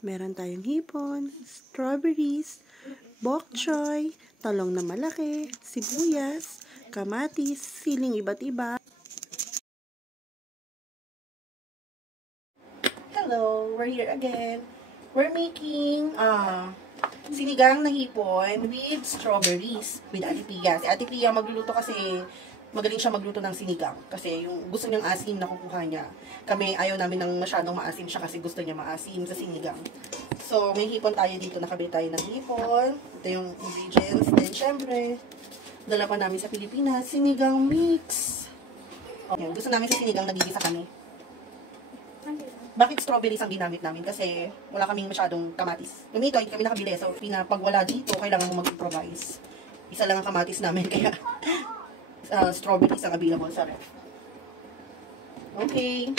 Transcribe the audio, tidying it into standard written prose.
Meron tayong hipon, strawberries, bok choy, talong na malaki, sibuyas, kamatis, siling iba't iba. Hello, we're here again. We're making sinigang na hipon with strawberries with Ate Pia. Si Ate Pia magluluto kasi magaling siya magluto ng sinigang kasi yung gusto niyang asim na kukuha niya. Kami ayaw namin ng masyadong maasim siya kasi gusto niya maasim sa sinigang. So, may hipon tayo dito. Nakabili tayo ng hipon. Ito yung ingredients. Then, syempre, dala pa namin sa Pilipinas, sinigang mix. Okay. Gusto namin sa sinigang nagigisa kami. Bakit strawberries ang ginamit namin? Kasi wala kaming masyadong kamatis. Lumito, hindi kami nakabili. So, pag wala dito, kailangan mo mag-improvise. Isa lang ang kamatis namin, kaya strawberries ang available sa ref. Okay.